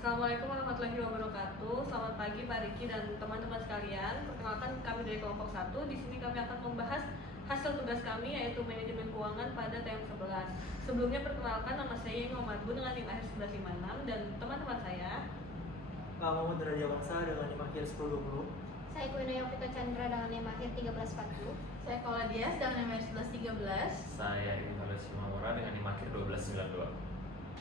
Assalamualaikum warahmatullahi wabarakatuh. Selamat pagi Pak Riki dan teman-teman sekalian. Perkenalkan kami dari kelompok 1. Di sini kami akan membahas hasil tugas kami yaitu manajemen keuangan pada TM 11. Sebelumnya perkenalkan, nama saya Yeng Omarbu dengan NIM akhir 1156 dan teman-teman saya Pak Muhammad Radiawansa dengan NIM akhir 1020. Saya Kuina Yovita Chandra dengan NIM akhir 1340. Saya Kola Dias dengan NIM 1113. Saya Ibnu Khalid Simamora dengan NIM akhir 1292.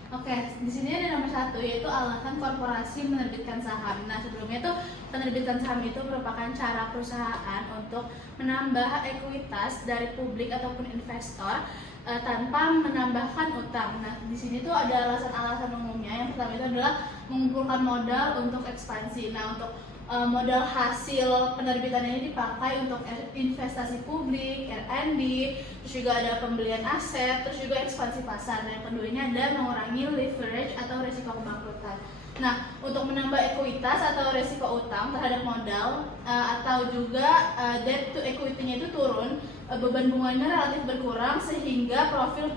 Oke, di sini ada nomor 1 yaitu alasan korporasi menerbitkan saham. Nah, sebelumnya tuh penerbitan saham itu merupakan cara perusahaan untuk menambah ekuitas dari publik ataupun investor tanpa menambahkan utang. Nah, di sini tuh ada alasan-alasan umumnya. Yang pertama itu adalah mengumpulkan modal untuk ekspansi. Nah, untuk modal hasil penerbitan ini dipakai untuk investasi publik, R&D, terus juga ada pembelian aset, terus juga ekspansi pasar. Dan yang kedua ini ada mengurangi leverage atau risiko kebangkrutan. Nah, untuk menambah ekuitas atau risiko utang terhadap modal atau juga debt to equity-nya itu turun, beban bunganya relatif berkurang sehingga profil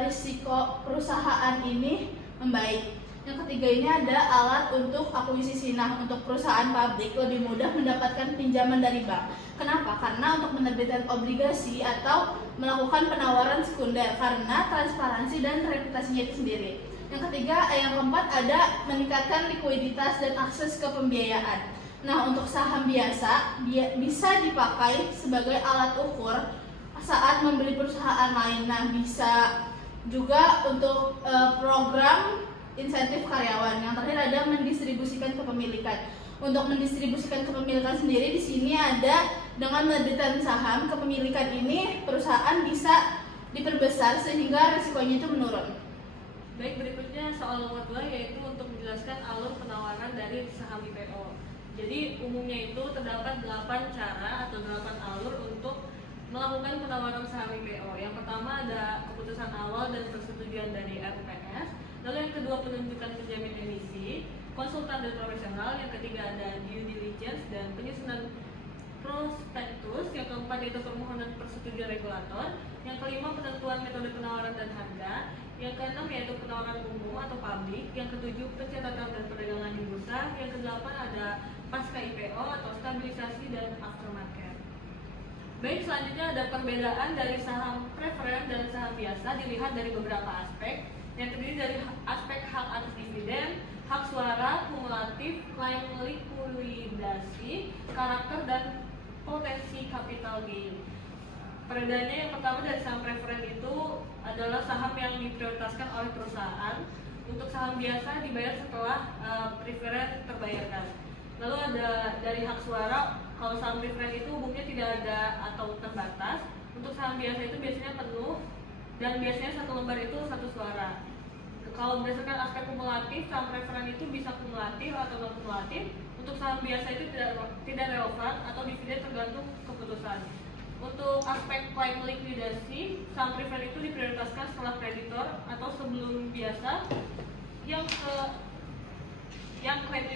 risiko perusahaan ini membaik. Yang ketiga ini ada alat untuk akuisisi. Nah, untuk perusahaan publik lebih mudah mendapatkan pinjaman dari bank. Kenapa? Karena untuk menerbitkan obligasi atau melakukan penawaran sekunder karena transparansi dan reputasinya itu sendiri. Yang ketiga, yang keempat ada meningkatkan likuiditas dan akses ke pembiayaan. Nah, untuk saham biasa bisa dipakai sebagai alat ukur saat membeli perusahaan lain. Nah, bisa juga untuk program insentif karyawan. Yang terakhir ada mendistribusikan kepemilikan. Untuk mendistribusikan kepemilikan sendiri di sini ada dengan menerbitkan saham, kepemilikan ini perusahaan bisa diperbesar sehingga risikonya itu menurun. Baik, berikutnya soal nomor 2 yaitu untuk menjelaskan alur penawaran dari saham IPO. Jadi umumnya itu terdapat 8 cara atau 8 alur untuk melakukan penawaran saham IPO. Yang pertama ada keputusan awal dan persetujuan dari RUPS. Lalu yang kedua penunjukan penjamin emisi, konsultan dan profesional. Yang ketiga ada due diligence dan penyusunan prospektus. Yang keempat itu permohonan persetujuan regulator. Yang kelima penentuan metode penawaran dan harga. Yang keenam yaitu penawaran umum atau publik. Yang ketujuh pencatatan dan perdagangan di bursa. Yang kedelapan ada pasca IPO atau stabilisasi dan aftermarket. Baik, selanjutnya ada perbedaan dari saham preferen dan saham biasa dilihat dari beberapa aspek. Yang terdiri dari aspek hak atas dividen, hak suara, kumulatif, klaim likuidasi, karakter, dan potensi capital gain. Perbedaannya yang pertama dari saham preferen itu adalah saham yang diprioritaskan oleh perusahaan. Untuk saham biasa dibayar setelah preferen terbayarkan. Lalu ada dari hak suara, kalau saham preferen itu umumnya tidak ada atau terbatas. Untuk saham biasa itu biasanya penuh dan biasanya satu lembar itu satu suara. Kalau berdasarkan aspek kumulatif, saham preferen itu bisa kumulatif atau non kumulatif. Untuk saham biasa itu tidak relevan atau dividen tergantung keputusan. Untuk aspek klaim likuidasi, saham preferen itu diprioritaskan setelah kreditor atau sebelum biasa. Yang klaim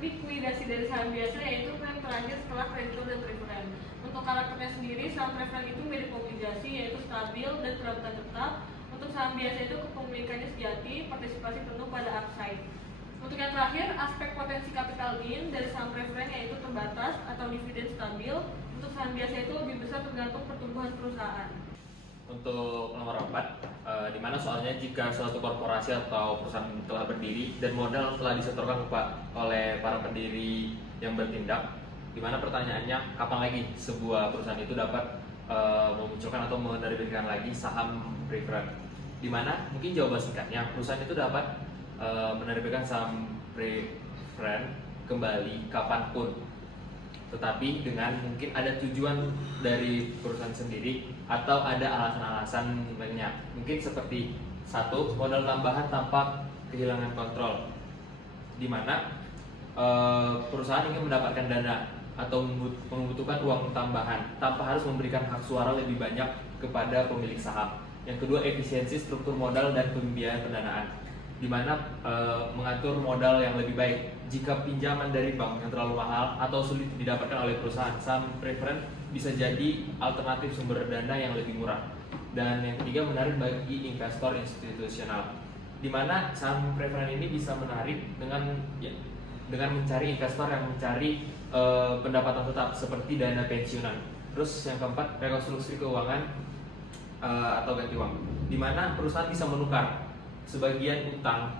likuidasi dari saham biasa yaitu klaim terakhir setelah kreditor dan preferen. Untuk karakternya sendiri, saham preferen itu mirip obligasi yaitu stabil dan perabotan tetap. Untuk saham biasa itu kepemilikannya sejati, partisipasi penuh pada upside. Untuk yang terakhir, aspek potensi capital gain dari saham preferen yaitu terbatas atau dividen stabil. Untuk saham biasa itu lebih besar tergantung pertumbuhan perusahaan. Untuk nomor 4, di mana soalnya jika suatu korporasi atau perusahaan telah berdiri dan modal telah disetorkan oleh para pendiri yang bertindak, di mana pertanyaannya kapan lagi sebuah perusahaan itu dapat memunculkan atau menerbitkan lagi saham preferen? Di mana mungkin jawaban singkatnya perusahaan itu dapat menerbitkan saham preferen kembali kapanpun, tetapi dengan mungkin ada tujuan dari perusahaan sendiri atau ada alasan-alasan lainnya. Mungkin seperti 1, modal tambahan tanpa kehilangan kontrol, di mana perusahaan ingin mendapatkan dana atau membutuhkan uang tambahan tanpa harus memberikan hak suara lebih banyak kepada pemilik saham. Yang kedua, efisiensi struktur modal dan pembiayaan pendanaan, di mana mengatur modal yang lebih baik. Jika pinjaman dari bank yang terlalu mahal atau sulit didapatkan oleh perusahaan, saham preferen bisa jadi alternatif sumber dana yang lebih murah. Dan yang ketiga, menarik bagi investor institusional. di mana saham preferen ini bisa menarik dengan mencari investor yang mencari pendapatan tetap seperti dana pensiunan. Terus yang keempat, rekonstruksi keuangan atau ganti uang, di mana perusahaan bisa menukar sebagian utang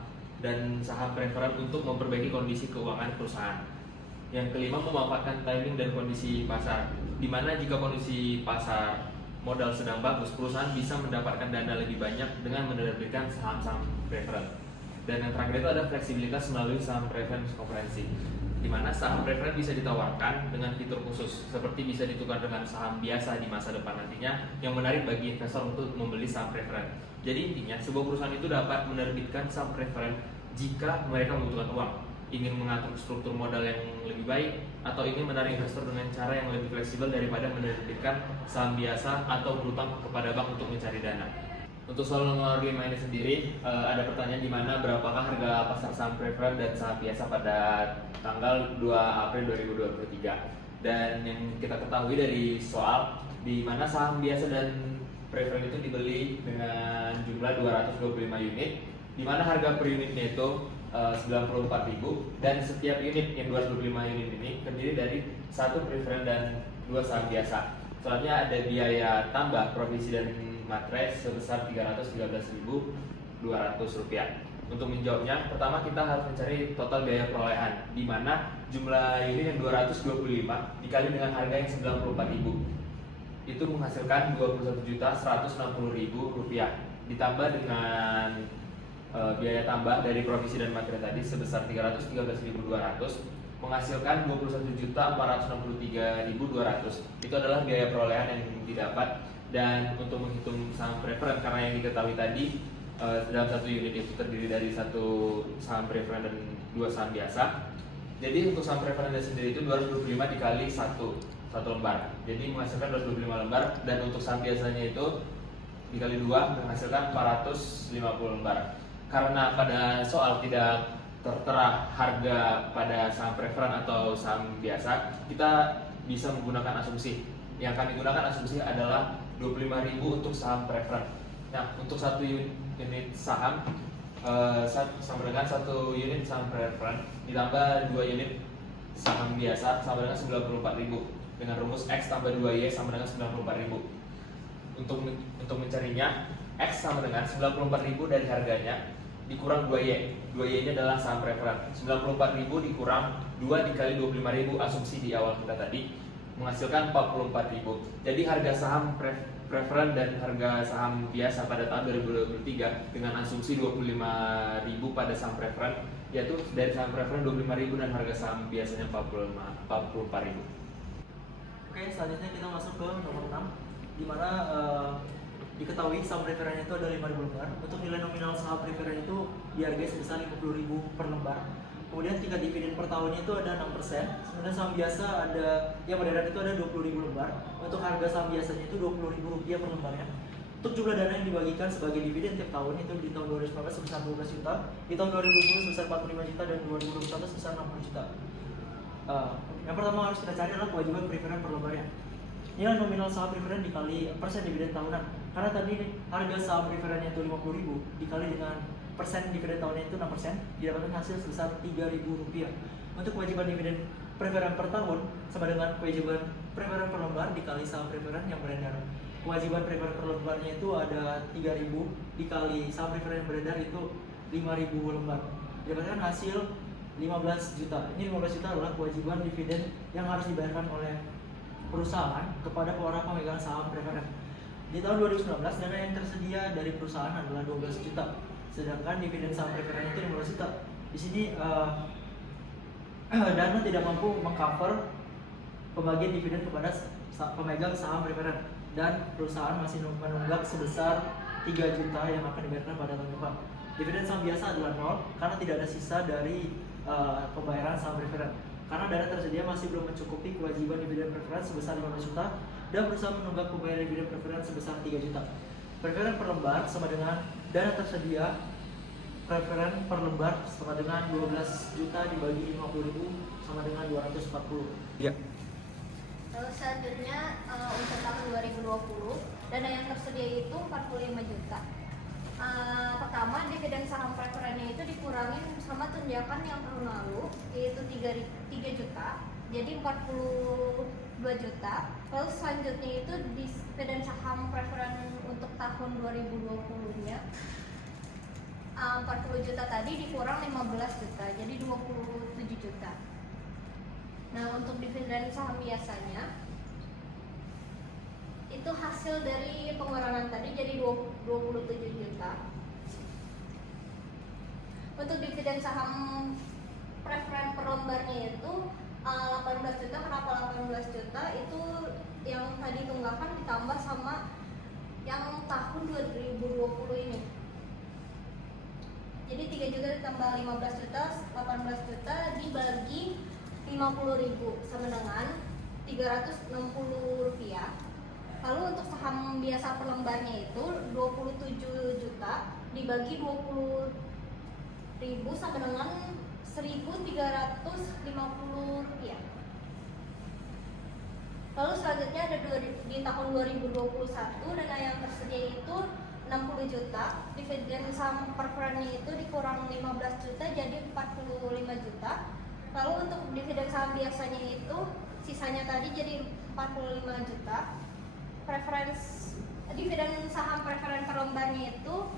dan saham preferen untuk memperbaiki kondisi keuangan perusahaan. Yang kelima, memanfaatkan timing dan kondisi pasar, di mana jika kondisi pasar modal sedang bagus, perusahaan bisa mendapatkan dana lebih banyak dengan menerbitkan saham-saham preferen. Dan yang terakhir itu ada fleksibilitas melalui saham preferen konferensi, di mana saham preferen bisa ditawarkan dengan fitur khusus seperti bisa ditukar dengan saham biasa di masa depan nantinya, yang menarik bagi investor untuk membeli saham preferen. Jadi intinya, sebuah perusahaan itu dapat menerbitkan saham preferen jika mereka membutuhkan uang, ingin mengatur struktur modal yang lebih baik, atau ingin menarik investor dengan cara yang lebih fleksibel daripada menerbitkan saham biasa atau berutang kepada bank untuk mencari dana. Untuk soal nomor 5 ini sendiri, ada pertanyaan di mana berapakah harga pasar saham preferen dan saham biasa pada tanggal 2 April 2023. Dan yang kita ketahui dari soal, di mana saham biasa dan preferen itu dibeli dengan jumlah 225 unit, di mana harga per unitnya itu 94.000, dan setiap unit yang 225 unit ini terdiri dari 1 preferen dan 2 saham biasa. Soalnya ada biaya tambah provisi dan materai sebesar Rp313.200. Untuk menjawabnya, pertama kita harus mencari total biaya perolehan, di mana jumlah unit yang 225 dikali dengan harga yang Rp94.000 itu menghasilkan Rp21.160.000, ditambah dengan biaya tambah dari provisi dan materai tadi sebesar Rp313.200, menghasilkan Rp21.463.200. Itu adalah biaya perolehan yang didapat. Dan untuk menghitung saham preferen, karena yang diketahui tadi dalam 1 unit itu terdiri dari 1 saham preferen dan 2 saham biasa. Jadi untuk saham preferen sendiri itu 225 dikali 1 lembar, jadi menghasilkan 225 lembar. Dan untuk saham biasanya itu dikali 2 menghasilkan 450 lembar. Karena pada soal tidak tertera harga pada saham preferen atau saham biasa, kita bisa menggunakan asumsi. Yang kami gunakan asumsi adalah 25.000 untuk saham preferen. Nah, untuk 1 unit saham sama dengan 1 unit saham preferen ditambah 2 unit saham biasa sama dengan 94.000, dengan rumus X tambah 2Y sama dengan 94.000. Untuk mencarinya, X sama dengan 94.000 dari harganya dikurang 2Y. 2Y ini adalah saham preferen. 94.000 dikurang 2 dikali 25.000 asumsi di awal kita tadi menghasilkan 44.000. Jadi harga saham preferen dan harga saham biasa pada tahun 2023 dengan asumsi 25.000 pada saham preferen, yaitu dari saham preferen 25.000 dan harga saham biasanya 44.000. Oke, selanjutnya kita masuk ke nomor 6, di mana diketahui saham preferen itu ada 5.000 lembar. Untuk nilai nominal saham preferen itu dihargai sebesar 50.000 per lembar. Kemudian tingkat dividen per tahunnya itu ada 6%. Kemudian saham biasa ada yang beredar itu ada 20.000 lembar. Untuk harga saham biasanya itu Rp20.000 per lembarnya. Untuk jumlah dana yang dibagikan sebagai dividen tiap tahun itu di tahun 2019 sebesar 12 juta, di tahun 2020 sebesar 45 juta, dan 2021 sebesar 60 juta. Yang pertama harus kita cari adalah kewajiban preferen per lembarnya. Nilai nominal saham preferen dikali persen dividen tahunan. Karena tadi harga saham preferennya itu 50.000 dikali dengan persen dividen tahunnya itu 6%, didapatkan hasil sebesar Rp3.000. Untuk kewajiban dividen preferen per tahun sama dengan kewajiban preferen per lembar dikali saham preferen yang beredar. Kewajiban preferen per lembarnya itu ada 3.000 dikali saham preferen yang beredar itu 5.000 lembar, didapatkan hasil 15 juta. Ini 15 juta adalah kewajiban dividen yang harus dibayarkan oleh perusahaan kepada para pemegang saham preferen. Di tahun 2019 dana yang tersedia dari perusahaan adalah 12 juta. Sedangkan dividen saham preferen itu 15 juta. Di sini dana tidak mampu mengcover pembagian dividen kepada pemegang saham preferen, dan perusahaan masih menunggak sebesar 3 juta yang akan dibayarkan pada tahun depan. Dividen saham biasa adalah 0 karena tidak ada sisa dari pembayaran saham preferen. Karena dana tersedia masih belum mencukupi kewajiban dividen preferen sebesar 15 juta, dan berusaha menunggak pembayaran dividen preferen sebesar 3 juta. Preferen per lembar sama dengan dana tersedia preferen per lembar sama dengan 12 juta dibagi 50.000 sama dengan 240. Iya. Terus selanjutnya untuk tahun 2020 dana yang tersedia itu 45 juta. Pertama, dividen saham preferennya itu dikurangin sama tunjakan yang tahun lalu, yaitu 3 juta, jadi 42 juta. Lalu selanjutnya itu dividen saham preferen untuk tahun 2020-nya 40 juta tadi dikurang 15 juta, jadi 27 juta. Nah, untuk dividen saham biasanya itu hasil dari pengurangan tadi jadi 27 juta. Untuk dividen saham preferen per lembarnya itu 18 juta. Kenapa 18 juta? Itu yang tadi tunggakan ditambah sama yang tahun 2020 ini. Jadi 3 juta ditambah 15 juta, 18 juta dibagi 50.000 sama dengan 360 rupiah. Lalu untuk saham biasa per lembarnya itu 27 juta dibagi 20.000 sama dengan 1.350 rupiah. Lalu selanjutnya ada di tahun 2021 dana yang tersedia itu 60 juta. Dividen saham preferennya itu dikurang 15 juta jadi 45 juta. Lalu untuk dividen saham biasanya itu sisanya tadi jadi 45 juta. Dividen saham preferen per lembarnya itu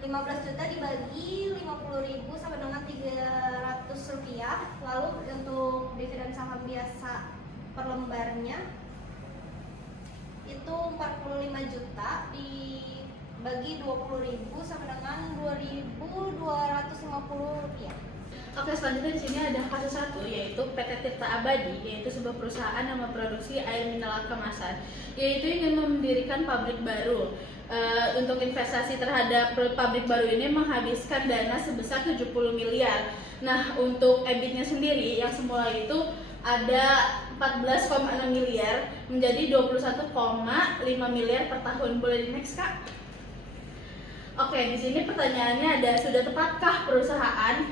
15 juta dibagi 50.000 sama dengan 300 rupiah. Lalu untuk dividen saham biasa per lembarnya itu 45 juta dibagi 20.000 sama dengan 2.250 rupiah. Oke, selanjutnya di sini ada kasus satu, yaitu PT Tirta Abadi, yaitu sebuah perusahaan yang memproduksi air mineral kemasan, yaitu ingin mendirikan pabrik baru. Untuk investasi terhadap pabrik baru ini menghabiskan dana sebesar 70 miliar. Nah, untuk EBIT-nya sendiri yang semula itu ada 14,6 miliar menjadi 21,5 miliar per tahun. Boleh di next, Kak? Oke, di sini pertanyaannya ada, sudah tepatkah perusahaan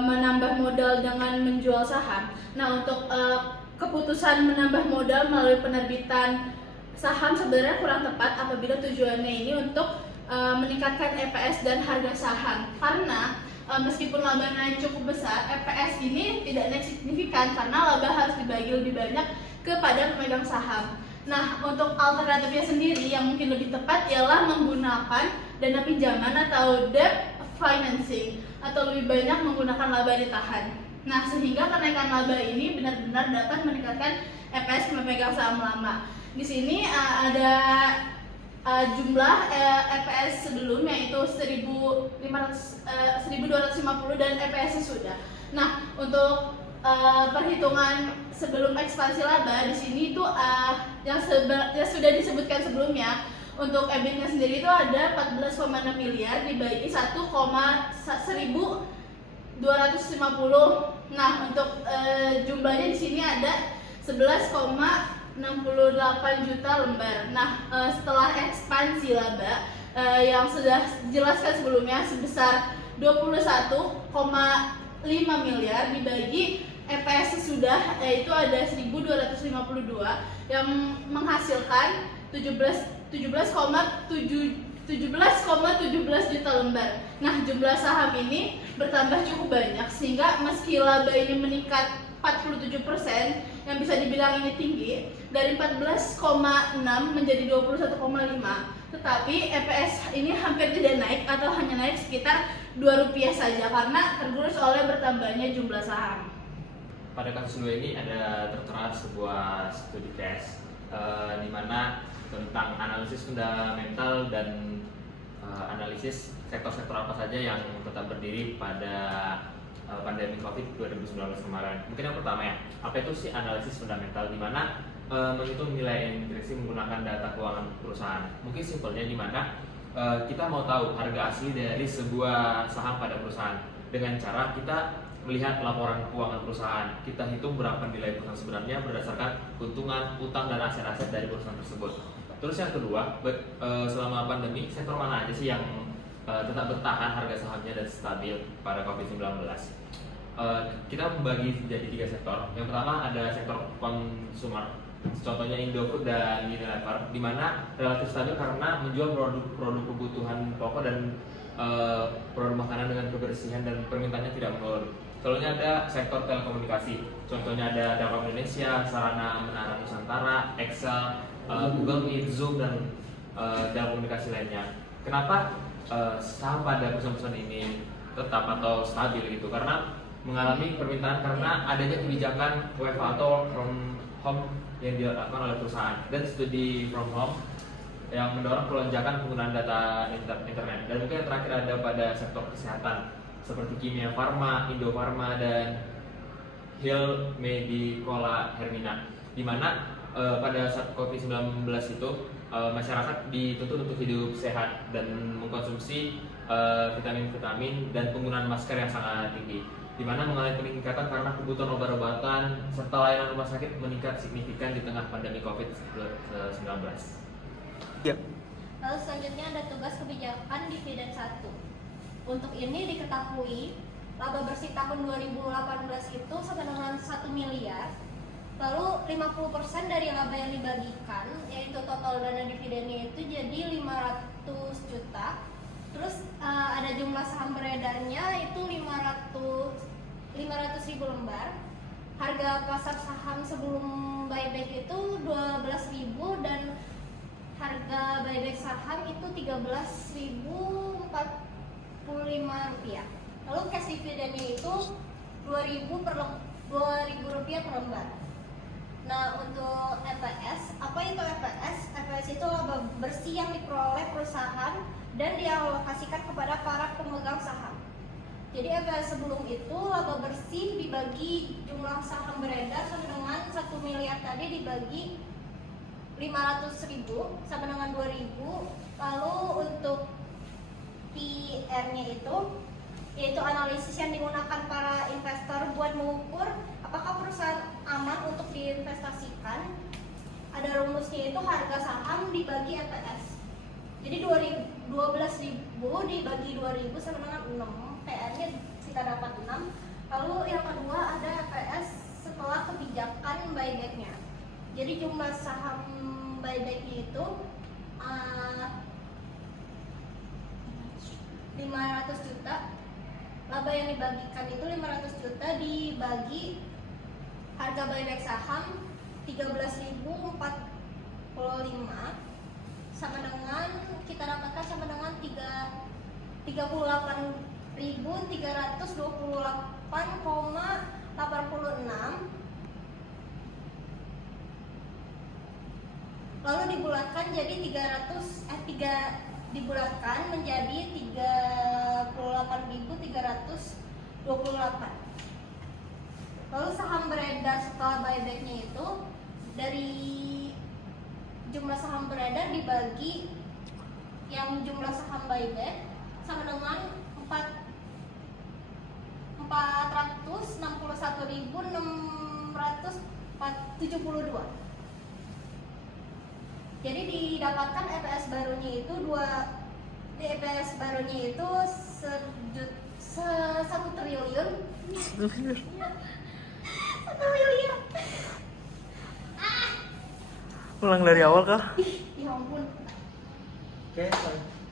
menambah modal dengan menjual saham? Nah, untuk keputusan menambah modal melalui penerbitan saham sebenarnya kurang tepat apabila tujuannya ini untuk meningkatkan EPS dan harga saham. Karena meskipun laba naik cukup besar, EPS ini tidak naik signifikan karena laba harus dibagi lebih banyak kepada pemegang saham. Nah, untuk alternatifnya sendiri yang mungkin lebih tepat ialah menggunakan dana pinjaman atau debt financing, atau lebih banyak menggunakan laba ditahan. Nah, sehingga kenaikan laba ini benar-benar dapat meningkatkan EPS pemegang saham lama. Di sini ada jumlah EPS sebelumnya itu 1.250 dan EPS-nya sudah. Nah, untuk perhitungan sebelum ekspansi laba di sini itu yang sudah disebutkan sebelumnya. Untuk EBIT-nya sendiri itu ada 14,6 miliar dibagi 1,1250. Nah, untuk jumlahnya di sini ada 11,68 juta lembar. Nah, setelah ekspansi laba yang sudah dijelaskan sebelumnya sebesar 21,5 miliar dibagi EPS sudah, yaitu ada 1.252 yang menghasilkan 17,17 juta lembar. Nah, jumlah saham ini bertambah cukup banyak sehingga meski laba ini meningkat 47%, yang bisa dibilang ini tinggi, dari 14,6 menjadi 21,5, tetapi EPS ini hampir tidak naik atau hanya naik sekitar Rp2 saja karena tergerus oleh bertambahnya jumlah saham. Pada kasus 2 ini ada tertera sebuah studi case di mana tentang analisis fundamental dan analisis sektor-sektor apa saja yang tetap berdiri pada pandemi COVID 2019 kemarin. Mungkin yang pertama ya, apa itu sih analisis fundamental, di mana menghitung nilai intriksi menggunakan data keuangan perusahaan. Mungkin simpelnya di mana kita mau tahu harga asli dari sebuah saham pada perusahaan dengan cara kita melihat laporan keuangan perusahaan. Kita hitung berapa nilai perusahaan sebenarnya berdasarkan keuntungan, utang, dan aset-aset dari perusahaan tersebut. Terus yang kedua, selama pandemi sektor mana aja sih yang tetap bertahan harga sahamnya dan stabil pada COVID-19? Kita membagi jadi 3 sektor. Yang pertama ada sektor consumer contohnya Indofood dan Unilever, di mana relatif stabil karena menjual produk kebutuhan pokok dan produk makanan dengan kebersihan dan permintaannya tidak menurun. Contohnya ada sektor telekomunikasi, contohnya ada Telkom Indonesia, Sarana Menara Nusantara, Excel, Google Meet, Zoom, dan telekomunikasi lainnya. Kenapa saham pada perusahaan-perusahaan ini tetap atau stabil gitu? Karena mengalami permintaan karena adanya kebijakan WFH atau work from home yang dilakukan oleh perusahaan, dan studi from home yang mendorong pelonjakan penggunaan data internet. Dan mungkin yang terakhir ada pada sektor kesehatan seperti Kimia Farma, Indo Farma, dan Hill Medicola Hermina, di mana pada saat COVID-19 itu masyarakat dituntut untuk hidup sehat dan mengkonsumsi vitamin-vitamin dan penggunaan masker yang sangat tinggi, di mana mengalami peningkatan karena kebutuhan obat-obatan serta layanan rumah sakit meningkat signifikan di tengah pandemi COVID-19. Ya. Lalu selanjutnya ada tugas kebijakan dividen 1. Untuk ini diketahui laba bersih tahun 2018 itu sama dengan 1 miliar. Lalu 50% dari laba yang dibagikan, yaitu total dana dividennya itu jadi 500 juta. Terus ada jumlah saham beredarnya itu 500 ribu lembar. Harga pasar saham sebelum buyback itu 12.000 dan harga buyback saham itu 13.045 rupiah. Lalu cash dividennya itu 2.000 rupiah per lembar. Nah, untuk EPS, apa itu EPS? EPS itu laba bersih yang diperoleh perusahaan dan dialokasikan kepada para pemegang saham. Jadi EPS sebelum itu laba bersih dibagi jumlah saham beredar sama dengan 1 miliar tadi dibagi 500.000 sama dengan 2.000. Lalu untuk PR-nya itu yaitu analisis yang digunakan para investor buat mengukur apakah perusahaan aman untuk diinvestasikan. Ada rumusnya itu harga saham dibagi EPS. Jadi 12.000 dibagi 2.000 sama dengan 6. PR-nya kita dapat 6. Lalu yang kedua ada EPS setelah kebijakan buyback-nya. Jadi jumlah saham buyback-nya itu 500 juta. Laba yang dibagikan itu 500 juta dibagi harga buyback saham 13.045 sama dengan kita dapatkan sama dengan 38.328,86. Lalu dibulatkan jadi dibulatkan menjadi 38.328. Lalu saham beredar setelah buybacknya itu dari jumlah saham beredar dibagi yang jumlah saham buyback sama dengan 461.672. Jadi didapatkan EPS barunya itu 1 triliun. 1 miliar. Ulang dari awal kah? Ya ampun. Oke,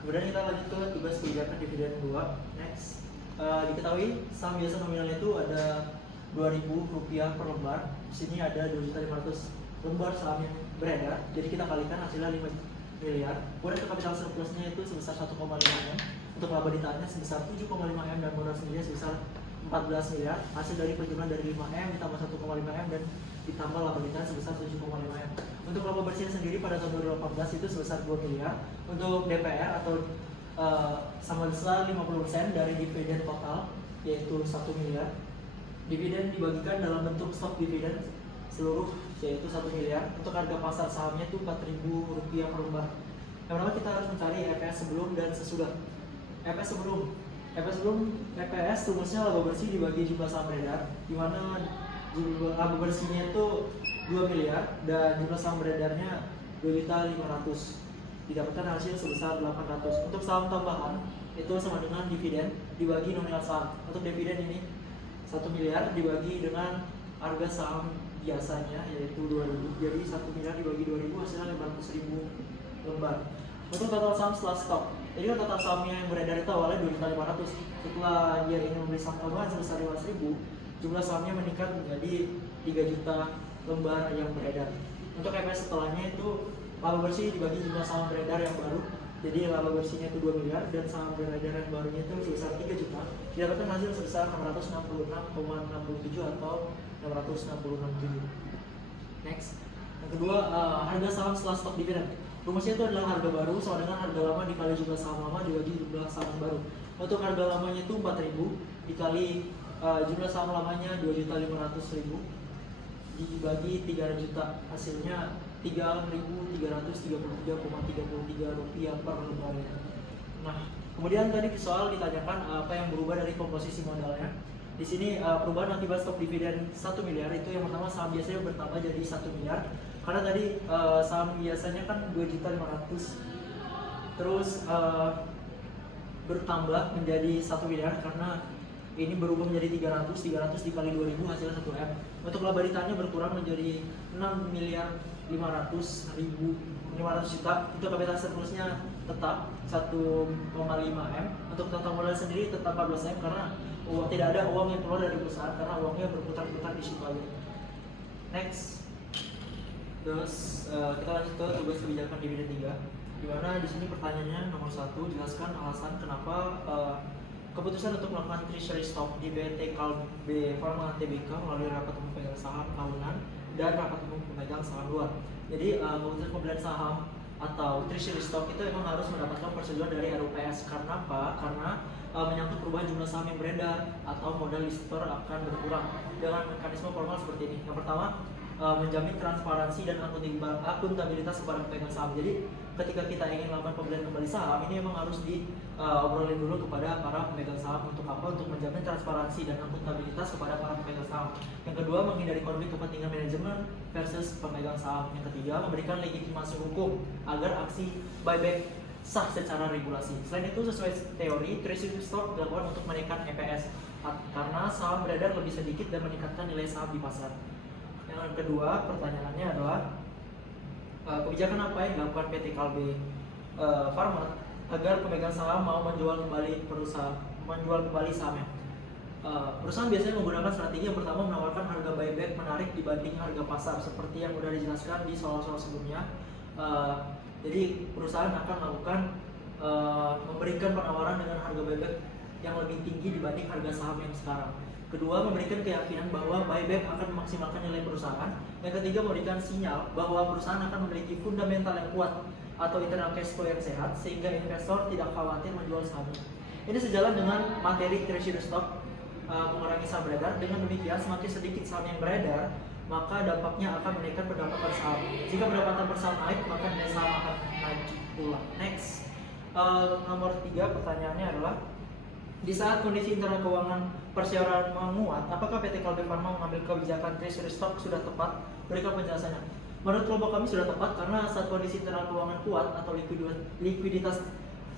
kemudian kita lanjut ke tugas kebijakan dividen 2. Next, diketahui saham biasa nominalnya itu ada 2.000 rupiah per lembar. Di sini ada 2.500.000 lembar saham yang beredar. Jadi kita kalikan hasilnya 5 miliar. Kemudian untuk kapital surplusnya itu sebesar 1,5 M. Untuk laba ditahannya sebesar 7,5 M dan modal sendiri sebesar 14 miliar. Hasil dari perjumlahan dari 5 M ditambah 1,5 M dan ditambah laba ditahan sebesar 7,5 M. Untuk laba bersih sendiri pada tahun 2018 itu sebesar 2 miliar. Untuk DPR atau sama besar 50% dari dividen total yaitu 1 miliar. Dividen dibagikan dalam bentuk stok dividen seluruh yaitu 1 miliar. Untuk harga pasar sahamnya itu 4.000 rupiah per lembar. Yang pertama kita harus mencari EPS sebelum dan sesudah. EPS sebelum EPS rumusnya laba bersih dibagi jumlah saham beredar, di mana jumlah laba bersihnya itu 2 miliar dan jumlah saham beredarnya 2.500.000. Didapatkan hasil sebesar 800. Untuk saham tambahan itu sama dengan dividen dibagi nominal saham. Untuk dividen ini 1 miliar dibagi dengan harga saham biasanya yaitu 2.000, jadi 1 miliar dibagi 2.000 hasilnya 500.000 lembar. Untuk total saham setelah stok, jadi total sahamnya yang beredar itu awalnya 2.500.000. Setelah dia ingin membeli saham tambahan sebesar 500.000, jumlah sahamnya meningkat menjadi 3 juta lembar yang beredar. Untuk EPS setelahnya itu laba bersih dibagi jumlah saham beredar yang baru. Jadi laba bersihnya itu 2 miliar dan saham beredar yang barunya itu sebesar 3 juta. Didapatkan hasil sebesar 666,67 atau 666.000. Next. Yang kedua, harga saham setelah stok dividen. Rumusnya itu adalah harga baru sama dengan harga lama dikali jumlah saham lama dibagi jumlah saham baru. Untuk harga lamanya itu 4.000 dikali jumlah saham lamanya 2.500.000 dibagi 3 juta, hasilnya 3.333,33 rupiah per lembarnya. Nah, kemudian tadi soal ditanyakan apa yang berubah dari komposisi modalnya. Di sini perubahan akibat stok dividen 1 miliar itu yang pertama saham biasanya bertambah jadi 1 miliar. Karena tadi saham biasanya kan 2.500.000, terus bertambah menjadi 1 miliar karena ini berubah menjadi 300 dikali 2.000 hasilnya 1M. Untuk laba ditahannya berkurang menjadi 6.500.000 juta. Untuk kapitalisasi surplusnya tetap 1,5M. Untuk total modal sendiri tetap 14M karena tidak ada uang yang keluar dari perusahaan karena uangnya berputar-putar di situ aja. Next. Terus kita lanjut ke tugas kebijakan dividen 3, di mana di sini pertanyaannya nomor 1, jelaskan alasan kenapa keputusan untuk melakukan treasury stock di BT Kalbe Pharma Tbk melalui rapat umum pemegang saham tahunan dan rapat umum pemegang saham luar. Jadi keputusan pembelian saham atau treasury stock itu memang harus mendapatkan persetujuan dari RUPS. Karena apa? Karena menyangkut perubahan jumlah saham yang beredar atau modal di store akan berkurang dengan mekanisme formal seperti ini. Yang pertama, menjamin transparansi dan akuntabilitas kepada pemegang saham. Jadi ketika kita ingin melakukan pembelian kembali saham, ini memang harus diobrolin dulu kepada para pemegang saham. Untuk apa? Untuk menjamin transparansi dan akuntabilitas kepada para pemegang saham. Yang kedua, menghindari konflik kepentingan manajemen versus pemegang saham. Yang ketiga, memberikan legitimasi hukum agar aksi buyback sah secara regulasi. Selain itu, sesuai teori, treasury stock dilakukan untuk menaikkan EPS karena saham beredar lebih sedikit dan meningkatkan nilai saham di pasar. Yang kedua, pertanyaannya adalah kebijakan apa yang dilakukan PT Kalbe Pharma agar pemegang saham mau menjual kembali sahamnya. Perusahaan biasanya menggunakan strategi yang pertama menawarkan harga buyback menarik dibanding harga pasar seperti yang sudah dijelaskan di soal-soal sebelumnya. Jadi perusahaan akan melakukan memberikan penawaran dengan harga buyback yang lebih tinggi dibanding harga saham yang sekarang. Kedua, memberikan keyakinan bahwa buyback akan memaksimalkan nilai perusahaan. Yang ketiga, memberikan sinyal bahwa perusahaan akan memiliki fundamental yang kuat atau internal cash flow yang sehat sehingga investor tidak khawatir menjual sahamnya. Ini sejalan dengan materi treasury stock, mengurangi saham beredar. Dengan demikian, semakin sedikit saham yang beredar, maka dampaknya akan menaikkan pendapatan saham. Jika pendapatan per saham naik, maka nilai saham akan naik pula. Next, nomor 3 pertanyaannya adalah, di saat kondisi internal keuangan perseroan menguat, apakah PT Kalbe Pharma mengambil kebijakan treasury stock sudah tepat? Berikan penjelasannya. Menurut kelompok kami sudah tepat karena saat kondisi internal keuangan kuat atau likuiditas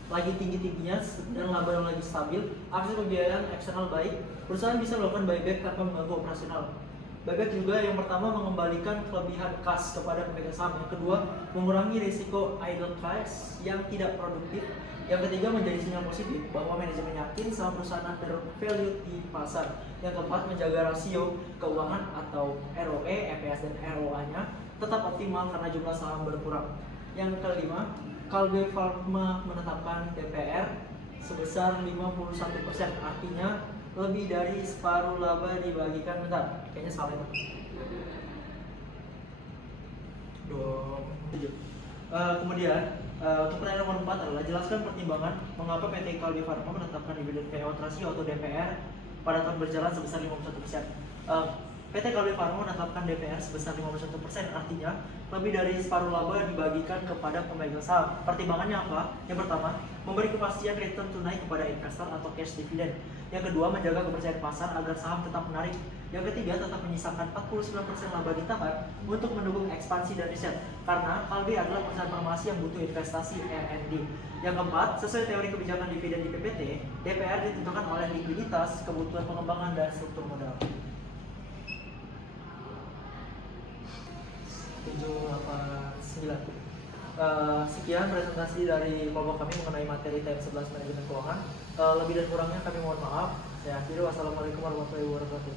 lagi tinggi-tingginya dan laba yang lagi stabil, akses pembiayaan eksternal baik, perusahaan bisa melakukan buyback tanpa mengganggu operasional. Buyback juga yang pertama mengembalikan kelebihan kas kepada pemegang saham. Yang kedua, mengurangi risiko idle cash yang tidak produktif. Yang ketiga, menjadi sinyal positif bahwa manajemen yakin saham perusahaan undervalue di pasar. Yang keempat, menjaga rasio keuangan atau ROE, EPS dan ROA-nya tetap optimal karena jumlah saham berkurang. Yang kelima, Kalbe Pharma menetapkan DPR sebesar 51%, artinya lebih dari separuh laba dibagikan. Bentar, kayaknya salah itu. Kemudian untuk pertanyaan nomor 4 adalah, jelaskan pertimbangan mengapa PT Kalbe Pharma menetapkan dividen payout ratio atau DPR pada tahun berjalan sebesar 51%. PT Kalbe Pharma menetapkan DPR sebesar 51%, artinya lebih dari separuh laba dibagikan kepada pemegang saham. Pertimbangannya apa? Yang pertama, memberi kepastian return tunai kepada investor atau cash dividend. Yang kedua, menjaga kepercayaan pasar agar saham tetap menarik. Yang ketiga, tetap menyisakan 49% laba ditahan untuk mendukung ekspansi dan riset, karena Kalbe adalah perusahaan farmasi yang butuh investasi R&D. Yang keempat, sesuai teori kebijakan dividen di PPT, DPR ditentukan oleh likuiditas, kebutuhan pengembangan, dan struktur modal. Sekian presentasi dari kelompok kami mengenai materi TM 11 manajemen keuangan. Lebih dan kurangnya kami mohon maaf. Saya akhiri, wassalamualaikum warahmatullahi wabarakatuh.